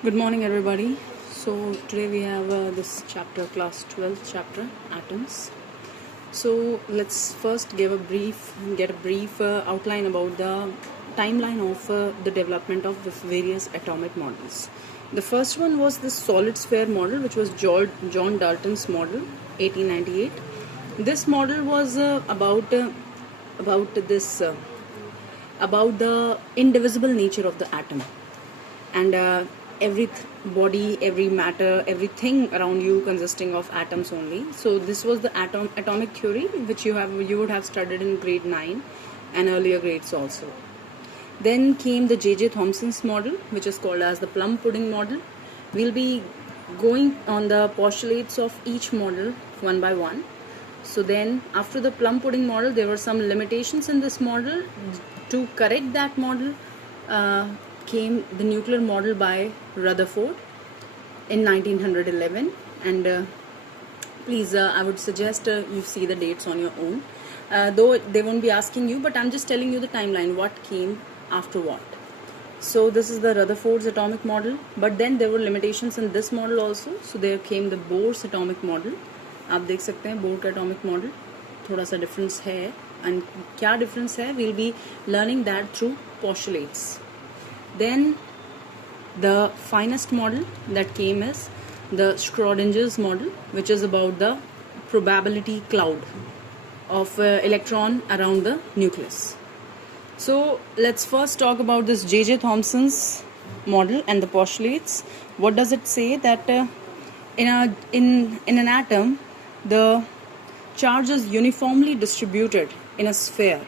Good morning, everybody. So today we have this chapter, class 12 chapter, atoms. So let's first get a brief outline about the timeline of the development of the various atomic models. The first one was the solid sphere model, which was John Dalton's model, 1898. This model was about the indivisible nature of the atom, and every body, every matter, everything around you consisting of atoms only. So this was the atomic theory, which you would have studied in grade 9 and earlier grades also. Then came the J.J. Thomson's model, which is called as the plum pudding model. We'll be going on the postulates of each model one by one. So then after the plum pudding model, there were some limitations in this model. To correct that model came the nuclear model by Rutherford in 1911. And please, I would suggest you see the dates on your own, though they won't be asking you, but I'm just telling you the timeline, what came after what. So this is the Rutherford's atomic model, but then there were limitations in this model also. So there came the Bohr's atomic model. आप देख सकते हैं bore का atomic model थोड़ा सा difference है, and क्या difference है we'll be learning that through postulates. Then the finest model that came is the Schrodinger's model, which is about the probability cloud of electron around the nucleus. So let's first talk about this J.J. Thomson's model and the postulates. What does it say? That in an atom, the charge is uniformly distributed in a sphere,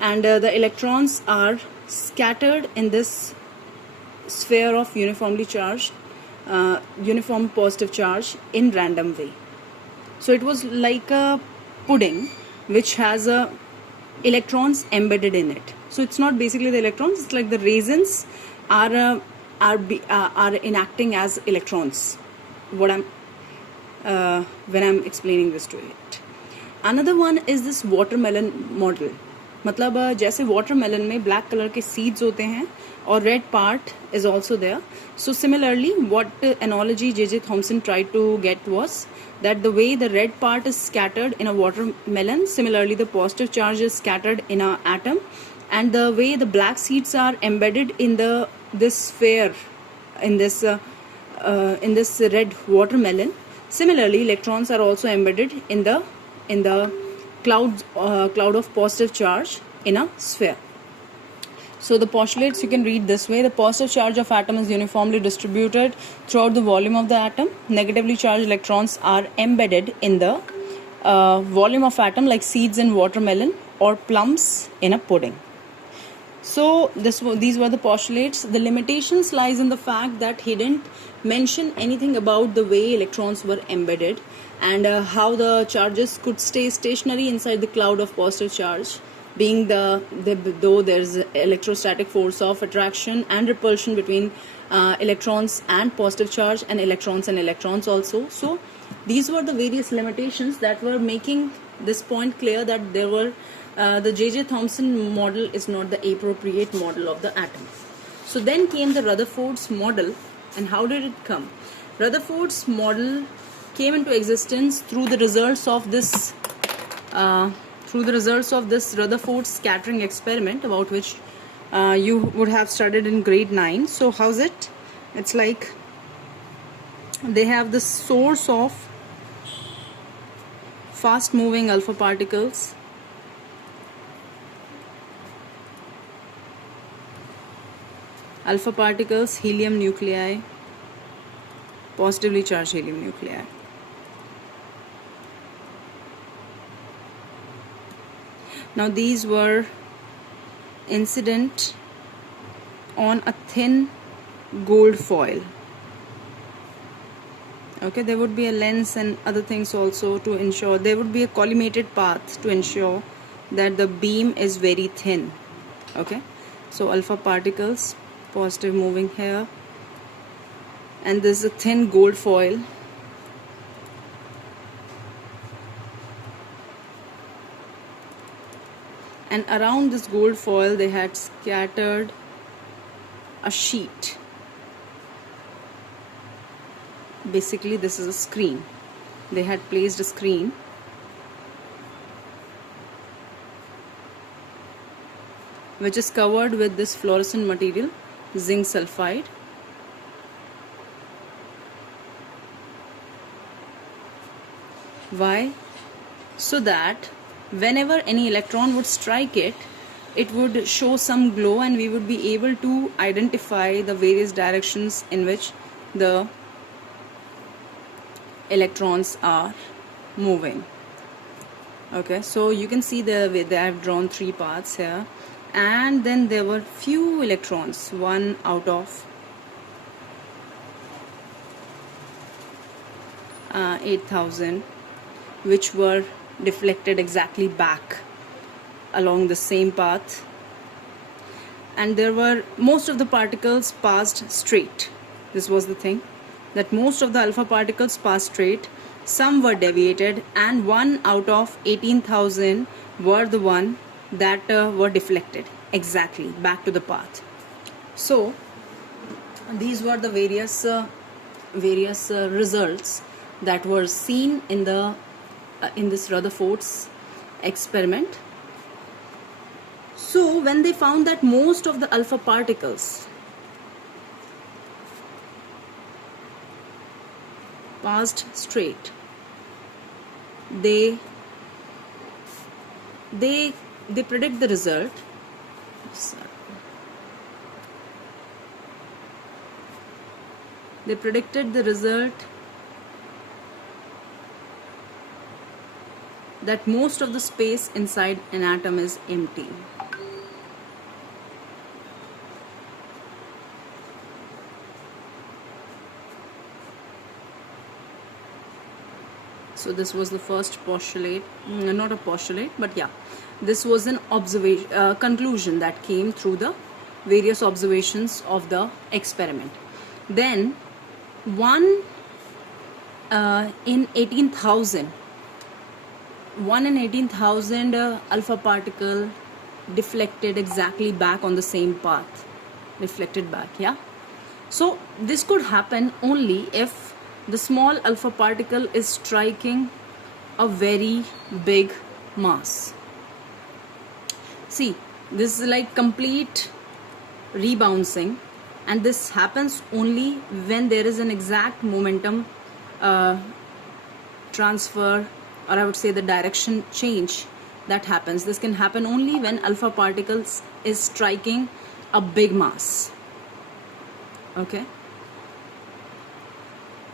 and the electrons are scattered in this sphere of uniformly charged, uniform positive charge in random way. So it was like a pudding which has electrons embedded in it. So it's not basically the electrons; it's like the raisins are enacting as electrons. When I'm explaining this to it. Another one is this watermelon model. मतलब जैसे watermelon में black color के seeds होते हैं और red part is also there. So similarly, what analogy J.J. Thomson tried to get was that the way the red part is scattered in a watermelon, similarly the positive charge is scattered in an atom, and the way the black seeds are embedded in this sphere, in this red watermelon. Similarly, electrons are also embedded in the cloud of positive charge in a sphere. So the postulates you can read this way: the positive charge of atom is uniformly distributed throughout the volume of the atom. Negatively charged electrons are embedded in the volume of atom, like seeds in watermelon or plums in a pudding. So these were the postulates. The limitations lies in the fact that he didn't mention anything about the way electrons were embedded, and how the charges could stay stationary inside the cloud of positive charge, being though there's electrostatic force of attraction and repulsion between electrons and positive charge, and electrons also. So these were the various limitations that were making this point clear that there were the J.J. Thomson model is not the appropriate model of the atom. So then came the Rutherford's model. And how did it come? Rutherford's model came into existence through the results of this Rutherford scattering experiment, about which you would have studied in grade 9. So how's it? It's like they have the source of fast moving alpha particles, helium nuclei, positively charged helium nuclei. Now these were incident on a thin gold foil. Okay, there would be a lens and other things also to ensure. There would be a collimated path to ensure that the beam is very thin. Okay, so alpha particles, positive moving here, and this is a thin gold foil. And around this gold foil they had scattered a sheet basically this is a screen. They had placed a screen which is covered with this fluorescent material, zinc sulfide. Why? So that whenever any electron would strike it, it would show some glow and we would be able to identify the various directions in which the electrons are moving. Okay, so you can see they have drawn 3 paths here, and then there were few electrons, 1 out of 8,000, which were deflected exactly back along the same path, and there were most of the particles passed straight. This was the thing, that most of the alpha particles passed straight, some were deviated, and 1 out of 18,000 were the one that were deflected exactly back to the path. So these were the various results that were seen in the in this Rutherford's experiment. So when they found that most of the alpha particles passed straight, they predict the result. They predicted the result that most of the space inside an atom is empty. So this was the first postulate, not a postulate, but yeah, this was an observation, conclusion that came through the various observations of the experiment. Then one in 18,000 alpha particle deflected exactly back on the same path, deflected back. Yeah, so this could happen only if the small alpha particle is striking a very big mass. See, this is like complete rebouncing, and this happens only when there is an exact momentum transfer, or I would say the direction change that happens. This can happen only when alpha particles is striking a big mass. Okay,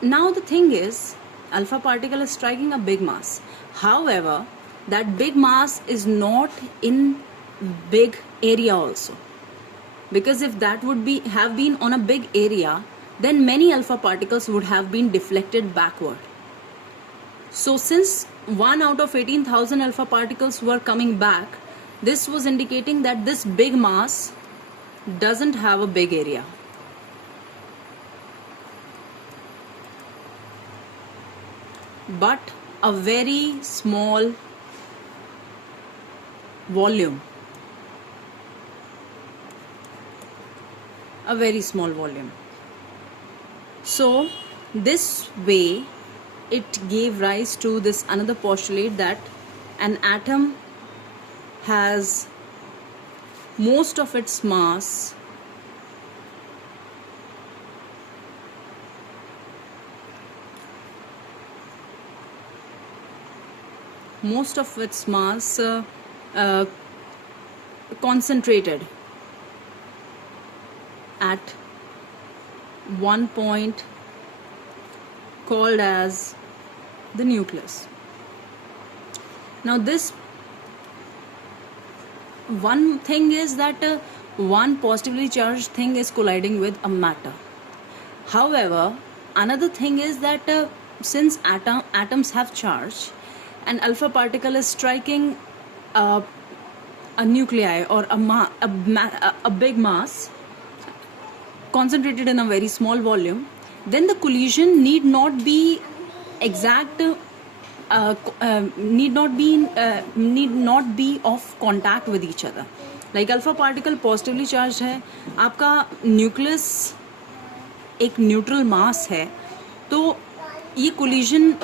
now the thing is, alpha particle is striking a big mass. However, that big mass is not in big area also, because if that would have been on a big area, then many alpha particles would have been deflected backward. So since 1 out of 18,000 alpha particles were coming back, this was indicating that this big mass doesn't have a big area. But a very small volume. A very small volume. So this way it gave rise to this another postulate that an atom has most of its mass concentrated at one point called as the nucleus. Now this one thing is that one positively charged thing is colliding with a matter. However, another thing is that since atoms have charge, an alpha particle is striking a nuclei or a big mass concentrated in a very small volume, then the collision need not be exact, need not be of contact with each other. Like alpha particle positively charge है, आपका nucleus एक neutral मास है, तो ये collision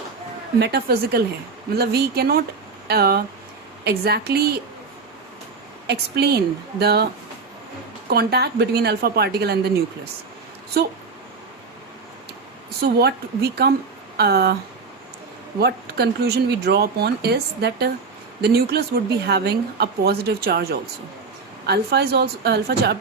metaphysical है, मतलब we can not exactly explain the contact between alpha particle and the nucleus. So what we come what conclusion we draw upon is that the nucleus would be having a positive charge also. Alpha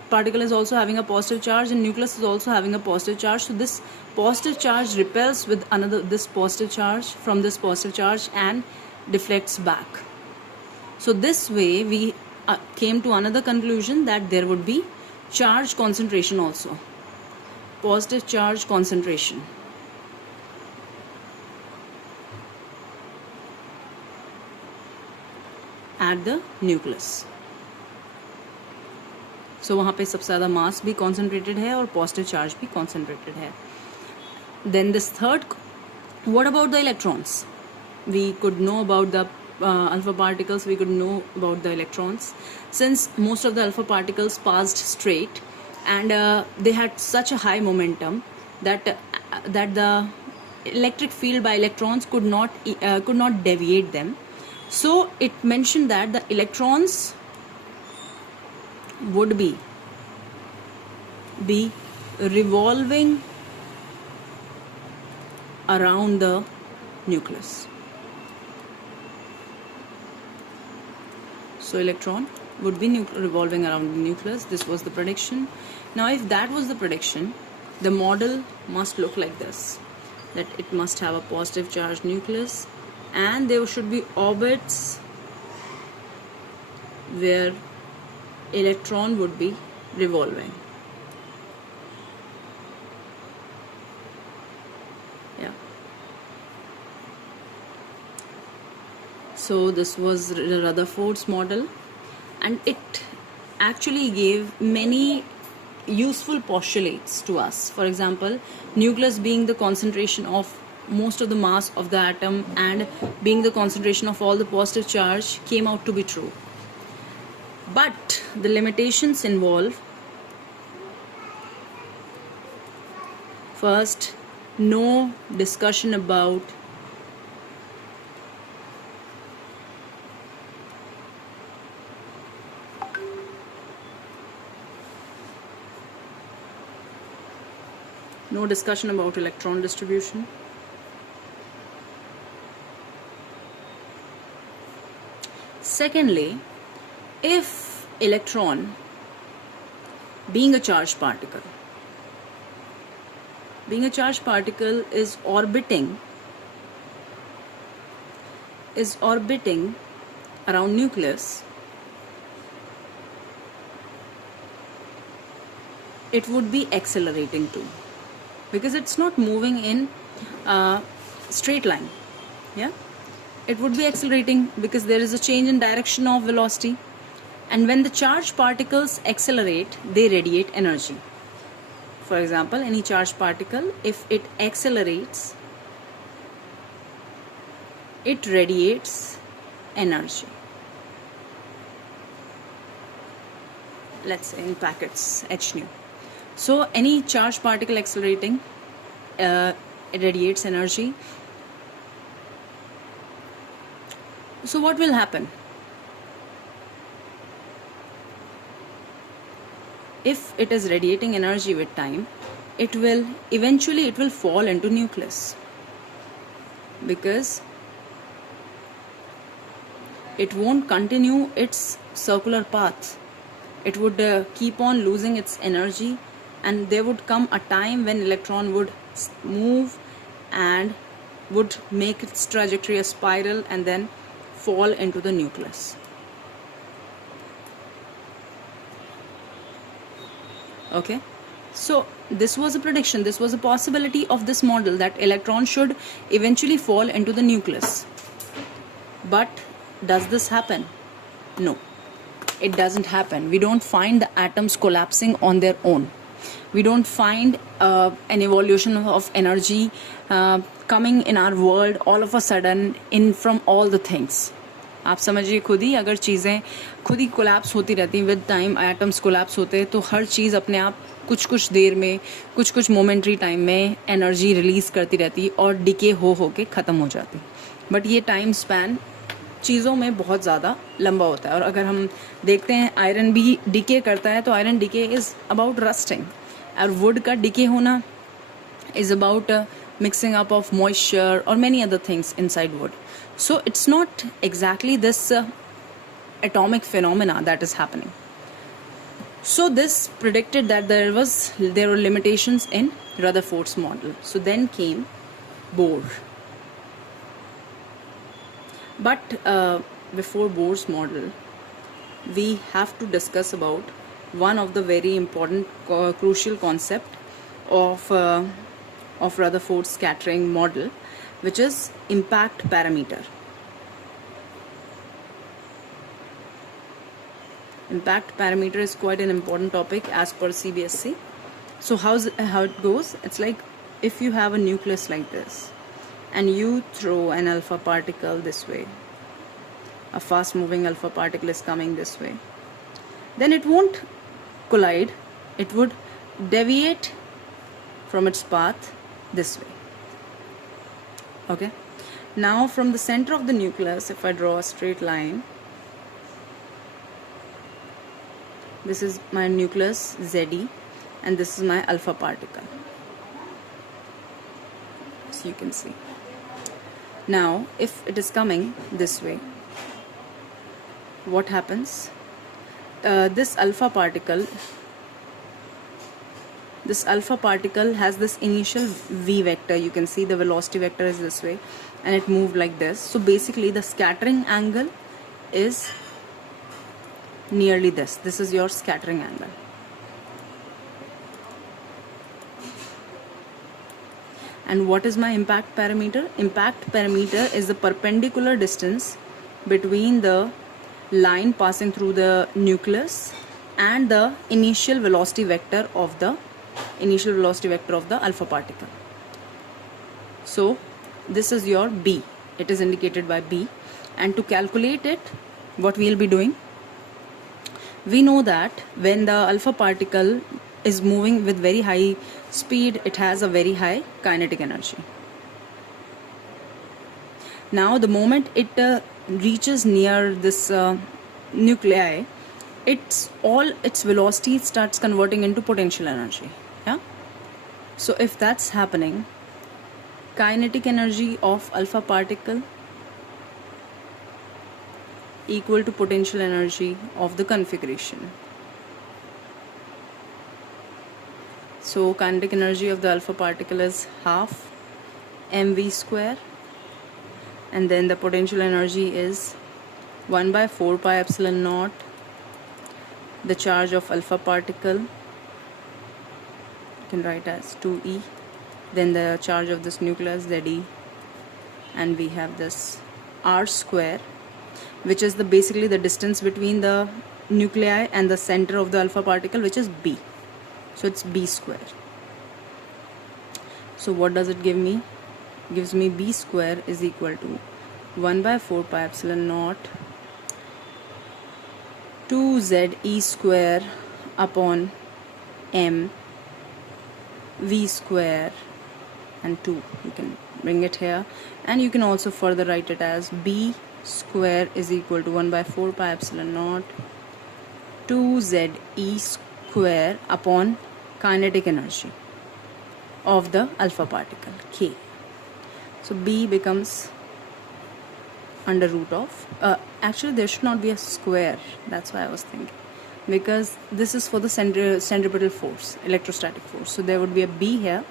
particle is also having a positive charge, and nucleus is also having a positive charge. So this positive charge repels with this positive charge from this positive charge and deflects back. So this way we came to another conclusion, that there would be charge concentration also, positive charge concentration. At the nucleus. So वहाँ पे सबसे ज़्यादा मास भी concentrated है और positive charge भी concentrated है. Then this third, what about the electrons? We could know about the alpha particles, we could know about the electrons. Since most of the alpha particles passed straight, and they had such a high momentum that the electric field by electrons could not deviate them. So it mentioned that the electrons would be revolving around the nucleus. So electron would be revolving around the nucleus. This was the prediction. Now if that was the prediction, the model must look like this, that it must have a positive charged nucleus, and there should be orbits where electron would be revolving. Yeah. So this was Rutherford's model, and it actually gave many useful postulates to us. For example, nucleus being the concentration of most of the mass of the atom and being the concentration of all the positive charge came out to be true. But the limitations involve, first, no discussion about electron distribution. Secondly, if electron, being a charged particle is orbiting around nucleus, it would be accelerating too, because it's not moving in a straight line. Yeah, it would be accelerating because there is a change in direction of velocity, and when the charged particles accelerate, they radiate energy. For example, any charged particle, if it accelerates, it radiates energy. Let's say in packets, h nu. So any charged particle accelerating, it radiates energy. So what will happen? If it is radiating energy with time, it will eventually fall into nucleus, because it won't continue its circular path. It would keep on losing its energy, and there would come a time when electron would move and would make its trajectory a spiral and then fall into the nucleus. Okay, so this was a prediction, this was a possibility of this model, that electron should eventually fall into the nucleus. But does this happen? No, it doesn't happen. We don't find the atoms collapsing on their own. We don't find an evolution of energy coming in our world all of a sudden from all the things. आप समझिए खुद ही, अगर चीज़ें खुद ही collapse होती रहती with time, atoms collapse होते हैं, तो हर चीज़ अपने आप कुछ कुछ देर में, कुछ कुछ मोमेंट्री टाइम में एनर्जी रिलीज़ करती रहती और डिके हो के ख़त्म हो जाती। बट ये टाइम स्पैन चीज़ों में बहुत ज़्यादा लंबा होता है। और अगर हम देखते हैं आयरन भी डिके करता है, तो iron decay is about rusting, और वुड का डिके होना is about mixing up of moisture or many other things inside wood. So it's not exactly this atomic phenomena that is happening. So this predicted that there were limitations in Rutherford's model. So then came Bohr. But before Bohr's model, we have to discuss about one of the very important crucial concept of Rutherford's scattering model, which is impact parameter. Impact parameter is quite an important topic as per CBSE. So how it goes? It's like if you have a nucleus like this and you throw an alpha particle this way, a fast moving alpha particle is coming this way, then it won't collide, it would deviate from its path this way. Okay, now from the center of the nucleus, if I draw a straight line, this is my nucleus ZE and this is my alpha particle, so you can see. Now if it is coming this way, what happens? This alpha particle has this initial v vector. You can see the velocity vector is this way and it moved like this. So basically the scattering angle is nearly this. This is your scattering angle. And what is my impact parameter? Impact parameter is the perpendicular distance between the line passing through the nucleus and the initial velocity vector of the alpha particle. So this is your B. It is indicated by B. And to calculate it, what we will be doing, we know that when the alpha particle is moving with very high speed, it has a very high kinetic energy. Now the moment it reaches near this nuclei, its velocity starts converting into potential energy. Yeah, so if that's happening, kinetic energy of alpha particle equal to potential energy of the configuration. So kinetic energy of the alpha particle is half mv square, and then the potential energy is 1 by 4 pi epsilon naught the charge of alpha particle, you can write as 2e, then the charge of this nucleus Ze, and we have this r square, which is basically the distance between the nuclei and the center of the alpha particle, which is b. So it's b square. So what does it give me? It gives me b square is equal to 1 by 4 pi epsilon naught 2ze square upon m v square and 2. You can bring it here, and you can also further write it as b square is equal to 1 by 4 pi epsilon naught 2ze square upon kinetic energy of the alpha particle k. So b becomes under root of actually there should not be a square, that's why I was thinking, because this is for the centripetal force, electrostatic force, so there would be a b here.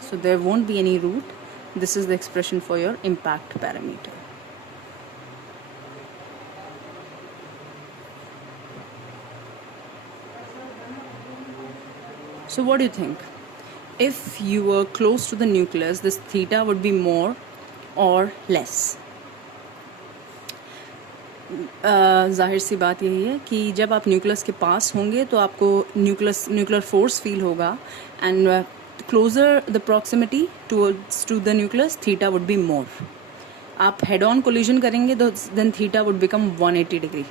So there won't be any root. This is the expression for your impact parameter. So what do you think? If you were close to the nucleus, this theta would be more or less? जाहिर सी बात यही है कि जब आप nucleus के पास होंगे तो आपको न्यूक्लियर फोर्स फील होगा, and closer the proximity to the nucleus, theta would be more. आप हेड ऑन कोलिजन करेंगे तो then theta would become 180 degree,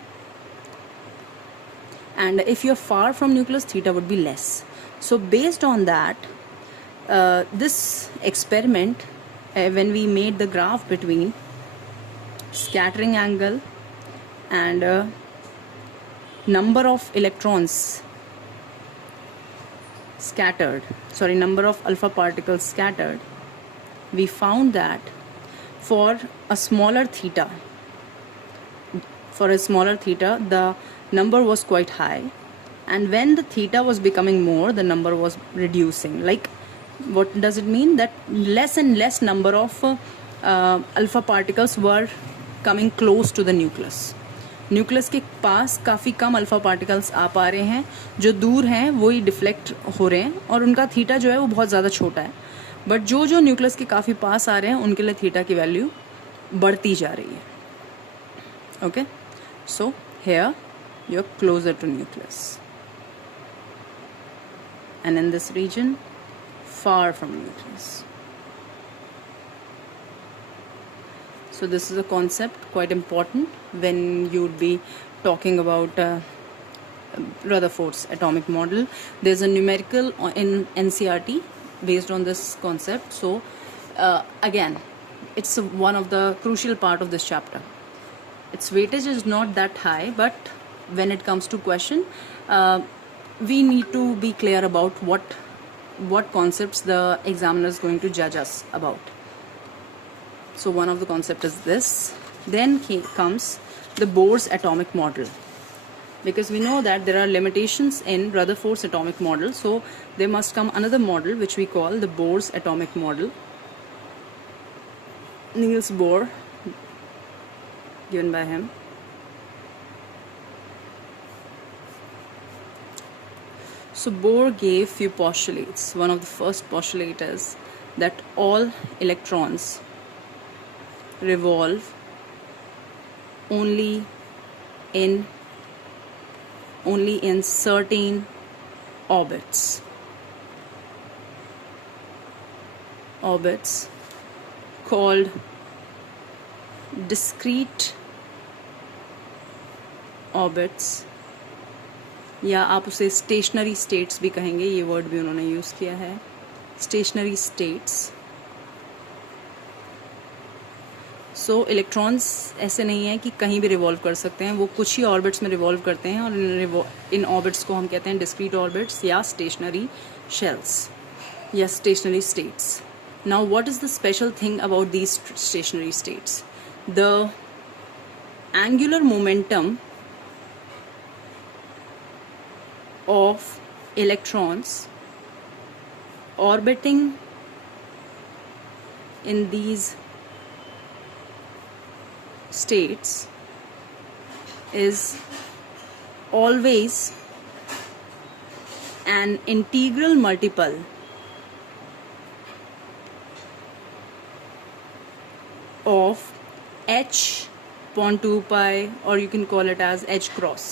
and if you're far from nucleus, theta would be less. So based on that, this experiment, when we made the graph between scattering angle and number of electrons scattered, number of alpha particles scattered, we found that for a smaller theta, the number was quite high, and when the theta was becoming more, the number was reducing. Like, what does it mean? That less and less number of alpha particles were coming close to the nucleus. Nucleus के पास काफ़ी कम alpha particles आ पा रहे हैं, जो दूर हैं वही deflect हो रहे हैं, और उनका थीटा जो है वो बहुत ज़्यादा छोटा है. बट जो न्यूक्लियस के काफ़ी पास आ रहे हैं उनके लिए थीटा की वैल्यू बढ़ती जा रही है. Okay, so here you're closer to nucleus, and in this region far from nucleus. So this is a concept quite important when you would be talking about Rutherford's atomic model. There's a numerical in NCERT based on this concept. So again, it's one of the crucial part of this chapter. Its weightage is not that high, but when it comes to question, we need to be clear about what concepts the examiner is going to judge us about. So one of the concept is this. Then comes the Bohr's atomic model, because we know that there are limitations in Rutherford's atomic model, so there must come another model which we call the Bohr's atomic model. Niels Bohr, given by him. So Bohr gave few postulates. One of the first postulate is that all electrons revolve only in certain orbits. Orbits called discrete orbits, या आप उसे stationery states भी कहेंगे. ये word भी उन्होंने use किया है, स्टेशनरी स्टेट्स. सो इलेक्ट्रॉन्स ऐसे नहीं है कि कहीं भी रिवॉल्व कर सकते हैं, वो कुछ ही ऑर्बिट्स में रिवॉल्व करते हैं, और इन ऑर्बिट्स को हम कहते हैं डिस्क्रीट ऑर्बिट्स या स्टेशनरी शेल्स या stationery states. Now what is the special thing about these stationery states? The angular momentum of electrons orbiting in these states is always an integral multiple of h upon 2 pi, or you can call it as h cross.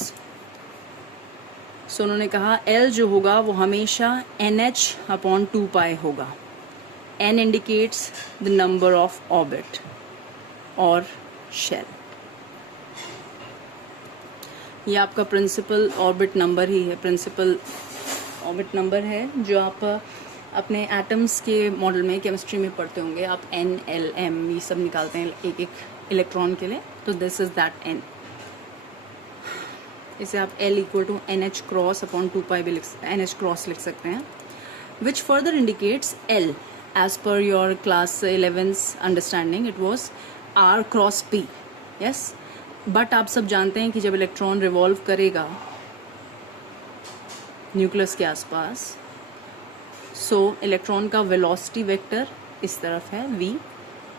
सो उन्होंने कहा L जो होगा वो हमेशा NH upon 2 पाई होगा. N indicates the number of orbit और shell. ये आपका प्रिंसिपल ऑर्बिट नंबर ही है, प्रिंसिपल ऑर्बिट नंबर है जो आप अपने एटम्स के मॉडल में केमिस्ट्री में पढ़ते होंगे. आप N, L, M ये सब निकालते हैं एक एक इलेक्ट्रॉन के लिए, तो दिस इज दैट N. इसे आप L equal to NH cross upon 2 pi भी NH क्रॉस लिख सकते हैं, which further indicates L as per your class 11th understanding it was R cross P. Yes, but आप सब जानते हैं कि जब इलेक्ट्रॉन रिवॉल्व करेगा न्यूक्लियस के आसपास, सो इलेक्ट्रॉन का वेलोसिटी वेक्टर इस तरफ है V,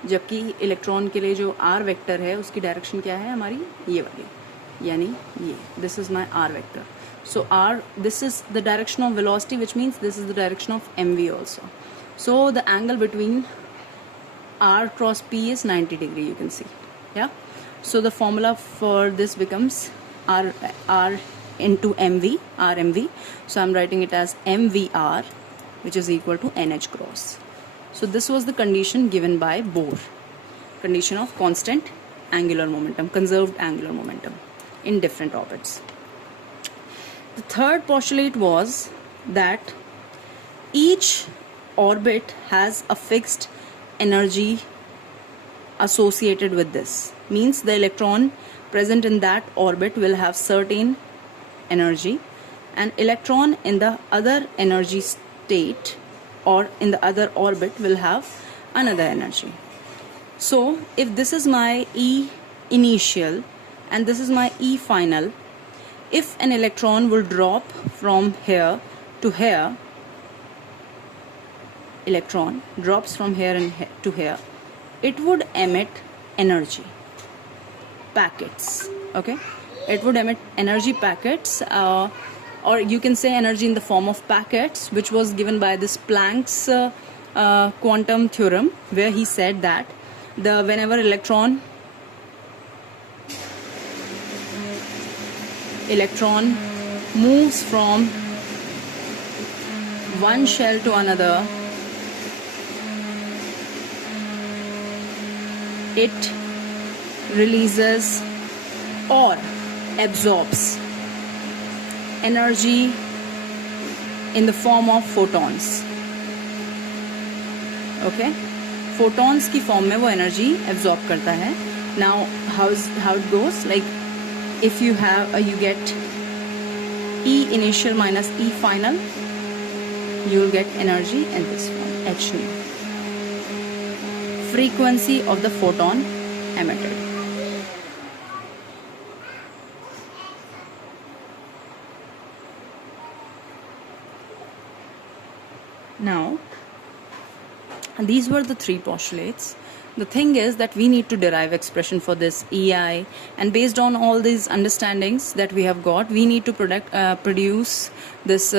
जबकि इलेक्ट्रॉन के लिए जो R वेक्टर है उसकी डायरेक्शन क्या है हमारी, ये वाली, यानी ये. This is my R vector. So R, this is the direction of velocity, which means this is the direction of MV also. So the angle between R cross P is 90 degree, you can see. Yeah. So the formula for this becomes R into MV, RMV. So I'm writing it as MVR, which is equal to NH cross. So this was the condition given by Bohr. condition of constant angular momentum, conserved angular momentum in different orbits. The third postulate was that each orbit has a fixed energy associated with this. Means the electron present in that orbit will have certain energy, and electron in the other energy state or in the other orbit will have another energy. So if this is my E initial and this is my E final, if an electron will drop from here to here, electron drops from here and to here, it would emit energy packets. Okay, it would emit energy packets, or you can say energy in the form of packets, which was given by this Planck's quantum theorem, where he said that whenever electron moves from one shell to another, it releases or absorbs energy in the form of photons. Okay, photons की form में वो energy absorb करता है. Now how it goes, like if you get E initial minus E final, you will get energy in this form, h nu, frequency of the photon emitted. Now, these were the three postulates. The thing is that we need to derive expression for this EI, and based on all these understandings that we have got, we need to produce this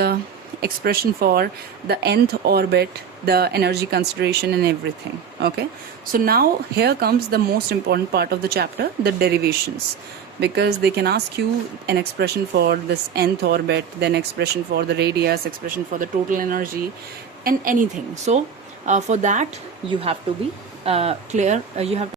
expression for the nth orbit, the energy consideration and everything. Okay, so now here comes the most important part of the chapter, the derivations, because they can ask you an expression for this nth orbit, then expression for the radius, expression for the total energy and anything. So for that you have to be clear, you have to